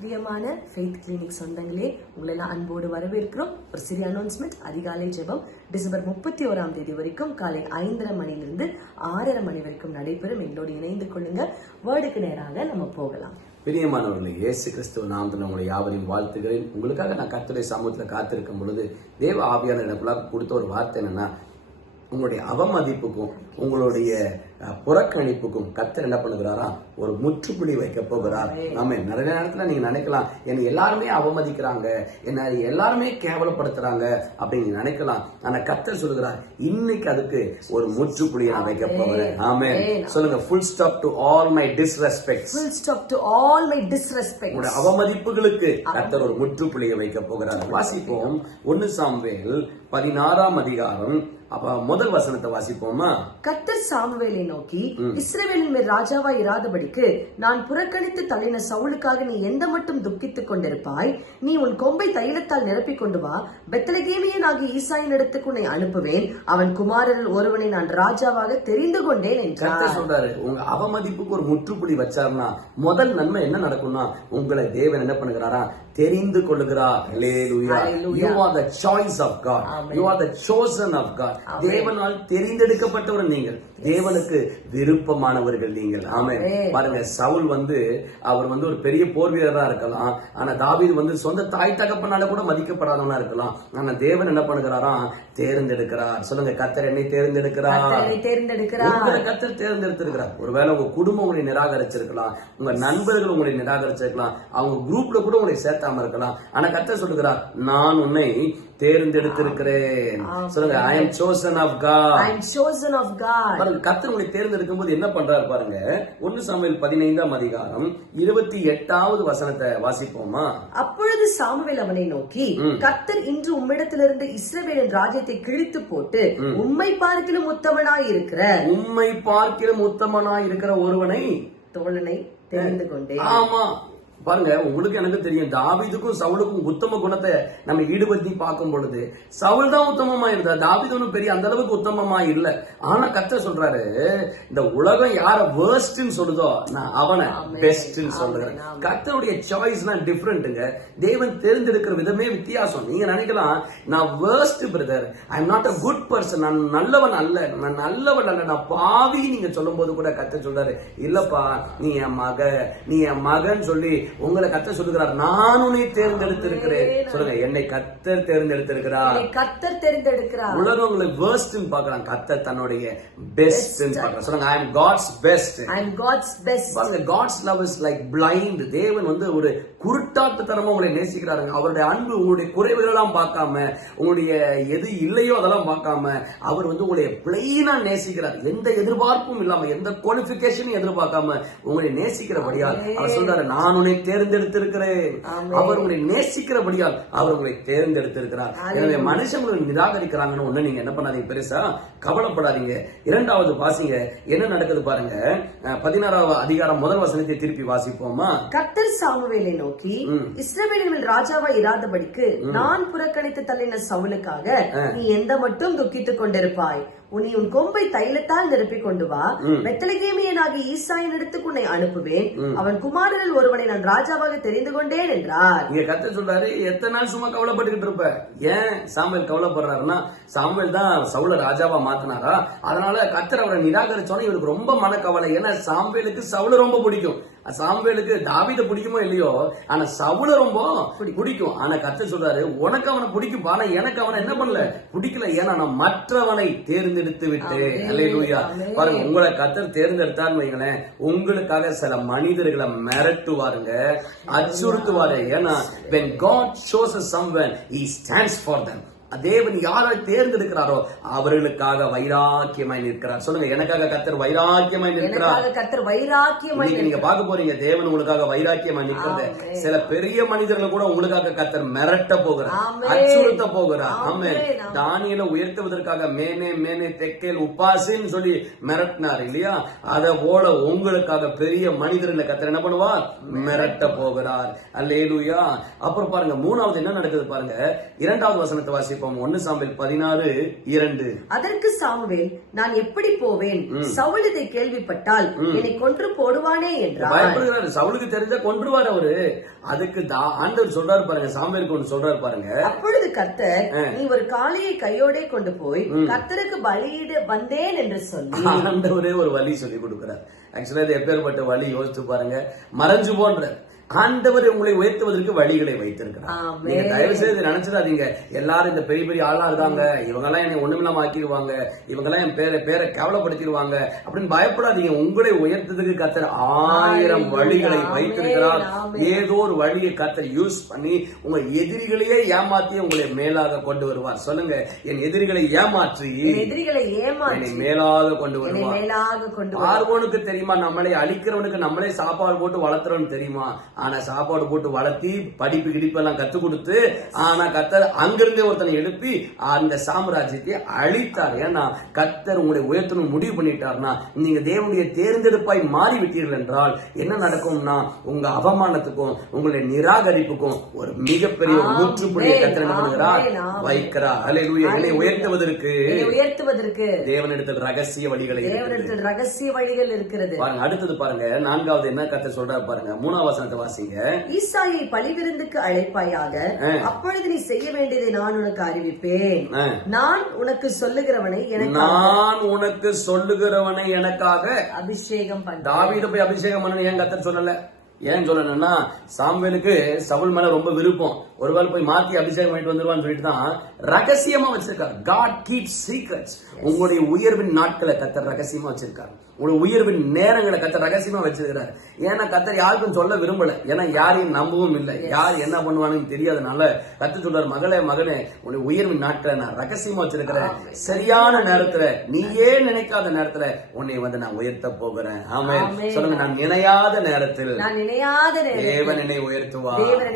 பிரியமான faith clinic சொந்தங்களே உங்களெல்லாம் அன்போடு வரவேற்கிறோம். ஒரு சிறிய அனௌன்ஸ்மெண்ட் அதிகாலை ஜெபம் டிசம்பர் முப்பத்தி ஓராம் தேதி வரைக்கும் காலை ஐந்தரை மணிலிருந்து ஆறரை மணி வரைக்கும் நடைபெறும். எங்களோடு இணைந்து கொள்ளுங்க. வேர்டுக்கு நேராக நம்ம போகலாம். பிரியமானவர்களே இயேசு கிறிஸ்துவ நான் உங்களை யாவரையும் வாழ்த்துகிறேன். உங்களுக்காக நான் கர்த்தருடைய சமூகத்தில் காத்திருக்கும் பொழுது தேவ ஆவியான எனக்குள்ளாக கொடுத்த ஒரு வார்த்தை என்னன்னா உங்களுடைய அவமதிப்புக்கும் உங்களுடைய புறக்கணிப்புக்கும் கர்த்தர் என்ன பண்ணுகிறாரா? ஒரு முற்றுப்புள்ளி வைக்க போகிறார். ஆமே நிறைய நேரத்துல நீங்க நினைக்கலாம் என்னை எல்லாருமே அவமதிக்கிறாங்க என்ன எல்லாருமே கேவலப்படுத்துறாங்க அப்படின்னு நினைக்கலாம். ஆனா கர்த்தர் சொல்லுகிறார் இன்னைக்கு அதுக்கு ஒரு முற்றுப்புள்ளியை நான் வைக்க போகிறேன் ஆமே சொல்லுங்க full stop to all my disrespect full stop to all my disrespect உங்களுடைய அவமதிப்புகளுக்கு கர்த்தர் ஒரு முற்றுப்புள்ளியை வைக்க போகிறார். வாசிப்போம். ஒன்னு சாமுவேல் பதினாறாம் அதிகாரம் அப்ப முதல் வசனத்தை வாசிப்போமா? கர்த்தர் சாமுவேலை நோக்கி இஸ்ரவேலின் மேல் ராஜாவா இராதபடிக்கு நான் புறக்கணித்து தள்ளின சவுலுக்காக நீ எந்த மட்டும் துக்கித்துக் கொண்டிருப்பாய்? நீ உன் கொம்பை தைலத்தால் நிரப்பிக் கொண்டு வா. பெத்தலகேமியன் ஆகிய ஈசாயின் இடத்துக்கு உன்னை அனுப்புவேன். அவன் குமாரரில் ஒருவனை நான் ராஜாவாக தெரிந்து கொண்டேன் என்றார். சொல்றாரு உங்க அவமதிப்புக்கு ஒரு முற்றுப்புள்ளி வச்சாருன்னா முதல் நன்மை என்ன நடக்கும்னா உங்களை தேவன் என்ன பண்ணுகிறாரா? தெரிந்து கொள்ளுகிறார். Hallelujah. You are the choice of God. You are the chosen of God. தேவனால் தெரிந்தெடுக்கப்பட்டவர் நீங்கள். தேவனுக்கு விருப்பமானவர்கள் நீங்கள். ஆமென். பாருங்க சவுல் வந்து அவர் வந்து ஒரு பெரிய போர் வீரரா இருக்கலாம். ஆனா தாவீது வந்து சொந்த தாய் தகப்பனால கூட மதிக்கப்படாதவனா இருக்கலாம். ஆனா தேவன் என்ன பண்ணுகிறாராம் தேர்ந்தெடுக்கிறார். சொல்லுங்க கத்தர் என்னை தேர்ந்தெடுக்கிறார். தேர்ந்தெடுக்கிறார். கத்தர் தேர்ந்தெடுத்திருக்கிறார். ஒருவேளை உங்க குடும்பம் உங்களை நிராகரிச்சிருக்கலாம். உங்க நண்பர்கள் உங்களை நிராகரிச்சிருக்கலாம். அவங்க குரூப்ல கூட உங்களை சேர்த்தாம இருக்கலாம். ஆனா கத்தர் சொல்லுகிறார் நான் உன்னை தேர்ந்தெடுத்திருக்கிறேன். சொல்லுங்க I am chosen of God I am chosen of God. பாருங்க கத்தர் உங்களை தேர்ந்தெடுக்கும் போது என்ன பண்றாரு பாருங்க ஒன்னு சாமுவேல் பதினைந்தாம் அதிகாரம் இருபத்தி எட்டாவது வசனத்தை வாசிப்போமா? அப்பொழுது சாமுவேல் அவனை நோக்கி கர்த்தர் இன்று உம்மிடத்திலிருந்து இஸ்ரவேலின் ராஜ்யத்தை கிழித்து போட்டு உம்மை பார்க்கிலும் உத்தமனாய் இருக்கிற உம்மை பார்க்கிலும் உத்தமனாய் இருக்கிற ஒருவனை தோழனை தெரிந்து கொண்டேன். ஆமா பாருங்க உங்களுக்கு எனக்கு தெரியும் தாவீதுக்கும் சவுலுக்கும் உத்தம குணத்தை நம்ம ஈடுபடுத்தி பார்க்கும் பொழுது சவுல் தான் உத்தமமா இருந்தா தாவீது ஒன்றும் பெரிய அந்த அளவுக்கு உத்தமமா இல்ல. ஆனா கத்த சொல்றாரு இந்த உலகம் யார வேர்ஸ்ட்னு சொல்லுதோ நான் அவனை பெஸ்ட்னு சொல்றேன். கத்தருடைய சாய்ஸ்னா டிஃப்ரெண்ட்டுங்க தேவன் தேர்ந்தெடுக்கிற விதமே வித்தியாசம். நீங்க நினைக்கலாம் நான் worst brother I am not a good person நான் நல்லவன் அல்ல நான் நல்லவன் அல்ல நான் பாவி நீங்க சொல்லும் போது கூட கத்த சொல்றாரு இல்லப்பா நீ என் மக நீ என் மகன் சொல்லி உங்களை கத்த சொல்லுகிறார் நான் உன்னை தேர்ந்தெடுத்திருக்கிறேன். சொல்லுங்க என்னை கத்தர் தேர்ந்தெடுத்திருக்கிறார். என்னை கர்த்தர் தெரிந்தெடுக்கிறார். உலகம் உங்களை வேர்ஸ்ட்னு பார்க்கலாம் கத்தர் தன்னுடைய பெஸ்ட்னு பார்க்கலாம் சொல்லுங்க I am God's best I am God's best. பாருங்க God's love is like blind தேவன் வந்து ஒரு குருட்டாட்டுத்தனமா உங்களை நேசிக்கிறாருங்க. அவருடைய அன்பு உங்களுடைய குறைவுகள் எல்லாம் பார்க்காம உங்களுடைய எது இல்லையோ அதெல்லாம் பார்க்காம அவர் வந்து உங்களுடைய பிளைனா நேசிக்கிறார். எந்த எதிர்பார்ப்பும் இல்லாம எந்த குவாலிபிகேஷனும் எதிர்பார்க்காம உங்களை நேசிக்கிறபடியால் அவர் சொல்றாரு நான் உன்னை தேர்ந்தெடுத்திருக்கிறேன். அவர் உங்களை நேசிக்கிறபடியால் அவர் உங்களை தேர்ந்தெடுத்திருக்கிறார். எனவே மனுஷங்களை நிராகரிக்கிறாங்கன்னு ஒண்ணு நீங்க என்ன பண்ணாதீங்க பெருசா? கவலைப்படாதீங்க. இரண்டாவது வாசிங்க. என்ன நடக்குது பாருங்க. பதினாறாவது அதிகாரம் முதல் வசனத்தை திருப்பி வாசிப்போமா? கர்த்தர் சாமுவேலை நோக்கி. இஸ்ரவேலின் மேல் ராஜாவா இராதபடிக்கு நான் புறக்கணித்து தள்ளின சவுலுக்காக நீ எந்த மட்டும் துக்கித்துக் கொண்டிருப்பாய். உன்னை உன் கொம்பை தைலத்தால் நிரப்பிக் கொண்டு வா. வெத்தலகேமியனாகி ஈசாயின் இடத்துக்கு உன்னை அனுப்புவேன். அவன் குமாரனில் ஒருவனை நான் ராஜாவாக தெரிந்து கொண்டேன் என்றார். இங்க கத்த சொல்றாரு எத்தனை நாள் சும்மா கவலைப்பட்டுக்கிட்டு இருப்ப? ஏன் சாமுவேல் கவலைப்படுறாருன்னா சாமுவேல் தான் சவுல ராஜாவா மாத்தினாரா? அதனால கத்தர் அவரை நிராகரிச்சோன்னே இவருக்கு ரொம்ப மனக்கவலை. ஏன்னா சாமுவேலுக்கு சவுல ரொம்ப பிடிக்கும். சாமுவேலுக்கு தாவீத பிடிக்குமோ இல்லையோ? ஆனா சவுல ரொம்ப பிடிக்கும். ஆனா கத்த சொல்றாரு உனக்கு அவனை பிடிக்கும் ஆனா எனக்கு அவனை என்ன பண்ணல? பிடிக்கல. ஏன்னா நான் மற்றவனை தேர்ந்தெடுத்து விட்டேன். அல்லேலூயா பாருங்க உங்களை கத்தர் தேர்ந்தெடுத்தான்னு வைங்களேன் உங்களுக்காக சில மனிதர்களை மிரட்டுவாருங்க அச்சுறுத்துவாரு. ஏன்னா when God chooses someone he stands for them. தேவன் யாரை தேர்ந்தெடுக்கிறாரோ அவர்களுக்காக வைராக்கியமாய் நிற்கிறார். சொல்லுங்க எனக்காக கத்தர் வைராக்கியமாய் நிற்கிறார். கர்த்தர் வைராக்கியமாய் நீங்க பார்க்க போறீங்க தேவன் உங்களுக்காக வைராக்கியமா நிக்கிறது சில பெரிய மனிதர்களை கூட உங்களுக்காக கத்தர் மிரட்ட போகிறார். அச்சுறுத்த போகிறார். ஆமே. தானியல உயர்த்துவதற்காக மேனே மேனே தெக்கேல் உப்பாசின்னு சொல்லி மிரட்டினார் இல்லையா? அத போல உங்களுக்காக பெரிய மனிதர்களை கத்தர் என்ன பண்ணுவார்? மிரட்ட போகிறார். அல்லேலூயா. அப்புறம் பாருங்க மூணாவது என்ன நடக்குது பாருங்க இரண்டாவது வசனத்தை வாசி வாசிப்போம். ஒன்னு சாம்பல் பதினாறு இரண்டு. அதற்கு சாமுவேல் நான் எப்படி போவேன்? சவுல் இதை கேள்விப்பட்டால் என்னை கொன்று போடுவானே என்றார். பயப்படுகிறாரு. சவுலுக்கு தெரிஞ்சா கொன்றுவார் அவரு. அதுக்கு ஆண்டவர் சொல்றாரு பாருங்க. சாம்பலுக்கு ஒன்று சொல்றாரு பாருங்க. அப்பொழுது கர்த்தர் நீ ஒரு காளையை கையோடே கொண்டு போய் கர்த்தருக்கு பலியிட வந்தேன் என்று சொல்லி ஆண்டவரே ஒரு வழி சொல்லி கொடுக்கிறார். ஆக்சுவலா இது எப்பேற்பட்ட வழி? யோசிச்சு பாருங்க. மறைஞ்சு போன்ற ஆண்டவர் உங்களை உயர்த்துவதற்கு வழிகளை வைத்திருக்கிறார். நீங்க தயவு செய்து நினைச்சிடாதீங்க எல்லாரும் இந்த பெரிய பெரிய ஆளா இருக்காங்க இவங்க எல்லாம் என்னை ஒண்ணுமில்லாம ஆக்கிடுவாங்க இவங்க எல்லாம் என் பேரை பேரை கேவலப்படுத்திடுவாங்க அப்படின்னு பயப்படாதீங்க உங்களை உயர்த்ததுக்கு கத்தர் ஆயிரம். வழிகளை. வைத்திருக்கிறார். ஏதோ ஒரு வழியை கத்தர் யூஸ் பண்ணி உங்க எதிரிகளையே ஏமாத்தி உங்களை மேலாக கொண்டு வருவார் சொல்லுங்க என் எதிரிகளை ஏமாற்றி எதிரிகளை ஏமாற்றி மேலாக கொண்டு வருவார். பார்வோனுக்கு தெரியுமா நம்மளை அழிக்கிறவனுக்கு நம்மளே சாப்பாடு போட்டு வளர்த்துறோம்னு தெரியுமா ஆனா சாப்பாடு போட்டு வளர்த்தி படிப்பு கிடிப்பு எல்லாம் கத்து கொடுத்து ஆனா கத்தர் அங்கிருந்தே ஒருத்தனை எழுப்பி அந்த சாம்ராஜ்யத்தை அழித்தார். ஏன்னா கத்தர் உங்களை உயர்த்தணும் முடிவு பண்ணிட்டார்னா நீங்க தேவனுடைய தேர்ந்தெடுப்பாய் மாறி விட்டீர்கள் என்றால் என்ன நடக்கும்னா உங்க அவமானத்துக்கும் உங்களுடைய நிராகரிப்புக்கும் ஒரு மிகப்பெரிய முற்றுப்புள்ளியை கத்தர் என்ன பண்ணுகிறார். வைக்கிறார். அல்லேலூயா என்னை உயர்த்துவதற்கு. உயர்த்துவதற்கு. தேவனிடத்தில் ரகசிய வழிகளை. தேவனிடத்தில் ரகசிய வழிகள் இருக்கிறது. பாருங்க அடுத்தது பாருங்க நான்காவது என்ன கத்த சொல்றாரு பாருங்க மூணாவது வாசிங்க ஈசாயை பலிவிருந்துக்கு அழைப்பாயாக அப்பொழுது நீ செய்ய வேண்டியதை நான் உனக்கு அறிவிப்பேன். நான் உனக்கு சொல்லுகிறவனை எனக்கு நான் உனக்கு சொல்லுகிறவனை எனக்காக. அபிஷேகம் பண்ண தாவீதை போய் அபிஷேகம் பண்ணணும் ஏன் கத்தர் சொல்லல? ஏன் சொல்லணும்னா சாமுவேலுக்கு சவுல் மேல ரொம்ப விருப்பம். ஒருவேளை போய் மாத்தி அபிஷேகம் பண்ணிட்டு வந்துருவான்னு சொல்லிட்டு தான் ரகசியமா வச்சிருக்காரு. காட் கீப் சீக்ரெட்ஸ் உங்களுடைய உயர்வின் நாட்களை கத்தர் ரகசியமா வச்சிருக்காரு. உங்களுடைய உயர்வின் நேரங்களை கத்தர் ரகசியமா வச்சிருக்கிறாரு. ஏன்னா கத்தர் யாருக்கும் சொல்ல விரும்பல. ஏன்னா யாரையும் நம்பவும் இல்லை. யார் என்ன பண்ணுவானுன்னு தெரியாதனால கத்தர் சொல்றாரு மகளே மகனே உன்னுடைய உயர்வின் நாட்களை நான் ரகசியமா வச்சிருக்கிறேன். சரியான நேரத்துல நீயே நினைக்காத நேரத்துல உன்னை வந்து நான் உயர்த்த போகிறேன். ஆமே. சொல்லுங்க நான் நினையாத நேரத்தில் நான் நினையாத நேரத்தில் தேவன் என்னை உயர்த்துவார். தேவனை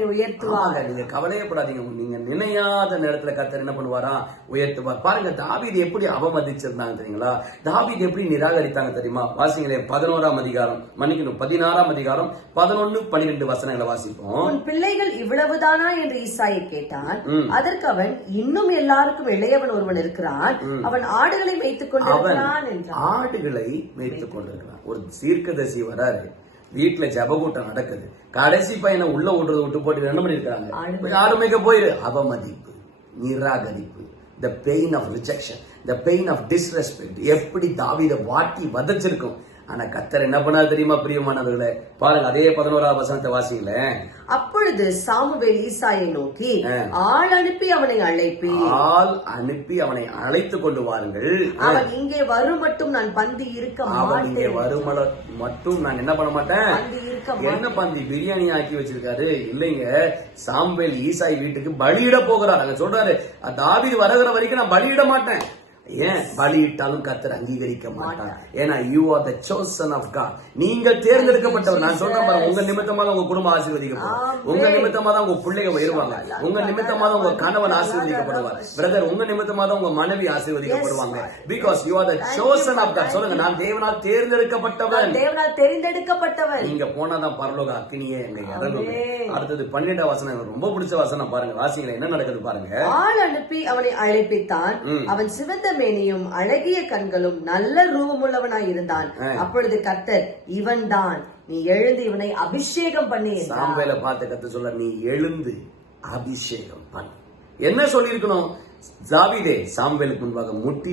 ஆமாங்க, நீங்க கவலையப்படாதீங்க. நீங்க நினையாத நேரத்துல கத்தர் என்ன பண்ணுவாரா? உயர்த்துவார். பாருங்க தாவீது எப்படி அவமதிச்சிருந்தாங்க தெரியுங்களா? தாவீது எப்படி நிராகரித்தாங்க தெரியுமா? வாசிங்களேன் பதினோராம் அதிகாரம் மன்னிக்கணும் பதினாறாம் அதிகாரம் பதினொன்னு பன்னிரெண்டு வசனங்களை வாசிப்போம். உன் பிள்ளைகள் இவ்வளவுதானா? என்று ஈசாயை கேட்டான். அதற்கு அவன் இன்னும் எல்லாருக்கும் இளையவன் ஒருவன் இருக்கிறான். அவன் ஆடுகளை வைத்துக் கொண்டிருக்கிறான் ஆடுகளை மேய்த்துக் கொண்டிருக்கிறான். ஒரு தீர்க்கதரிசி வராரு. வீட்டுல ஜபகூட்டம் நடக்குது. கடைசி பையனை உள்ள விடுறது விட்டு போட்டு என்ன ஆடு மேய்க்க போயிரு. அவமதிப்பு நிராகரிப்பு the pain of rejection the pain of disrespect எப்படி தாவீதை வாட்டி வதச்சிருக்கும்? ஆனா கத்தர் என்ன பண்ணாரு தெரியுமா பிரியமானவர்களே? பாருங்க அதே பதினோராவது வசனத்தை வாசிங்களேன் அப்பொழுது சாமுவேல் ஈசாயை நோக்கி ஆள் அனுப்பி அவனை அழைப்பி ஆள் அனுப்பி அவனை அழைத்து கொண்டு வாருங்கள். அவன் இங்கே வரும் மட்டும் நான் பந்தி இருக்க அவன் இங்கே வருமல மட்டும் நான் என்ன பண்ண மாட்டேன்? பந்தி இருக்க மாட்டேன். என்ன பந்தி? பிரியாணி ஆக்கி வச்சிருக்காரு. இல்லைங்க சாம்பேல் ஈசாய் வீட்டுக்கு பலியிட போகிறார். அங்க சொல்றாரு தாவீது வருகிற வரைக்கும் நான் பலியிட மாட்டேன். ஏன் பலியிட்டாலும் கத்தர் அங்கீகரிக்க மாட்டார். ஏன்னா you are the chosen of God. நீங்கள் தேர்ந்தெடுக்கப்பட்டவர். நான் சொல்றேன் பாருங்க உங்க நிமித்தமா தான் உங்க குடும்பம் ஆசீர்வதிக்கப்படும் உங்க நிமித்தமா தான் உங்க பிள்ளைங்க உயருவாங்க உங்க நிமித்தமா தான் உங்க கணவன் ஆசீர்வதிக்கப்படுவார். பிரதர் உங்க நிமித்தமா தான் உங்க மனைவி ஆசீர்வதிக்கப்படுவாங்க. Because you are the chosen of God. சொல்லுங்க நான் தேவனால் தேர்ந்தெடுக்கப்பட்டவன். தேவனால் தெரிந்தெடுக்கப்பட்டவன். நீங்க போனாதான் பரலோக அக்கினியே எங்க இறங்கும் அடுத்தது பன்னெண்டாம் வசனம் ரொம்ப பிடிச்ச வசனம் பாருங்க. வாசிங்களேன் என்ன நடக்குது பாருங்க. ஆள் அனுப்பி அவனை அழைப்பித்தான். அவன் சிவந்த மேனியும் அழகிய கண்களும் நல்ல ரூபமுள்ளவனாய் இருந்தான். அப்பொழுது கர்த்தர் இவன்தான் நீ எழுந்து இவனை அபிஷேகம் பண்ணி. சாம்பேல பார்த்து கத்து சொல்ல நீ எழுந்து அபிஷேகம் பண்ணு. என்ன சொல்லியிருக்கணும்? தாவீதே சாம்பேலுக்கு முன்பாக முட்டி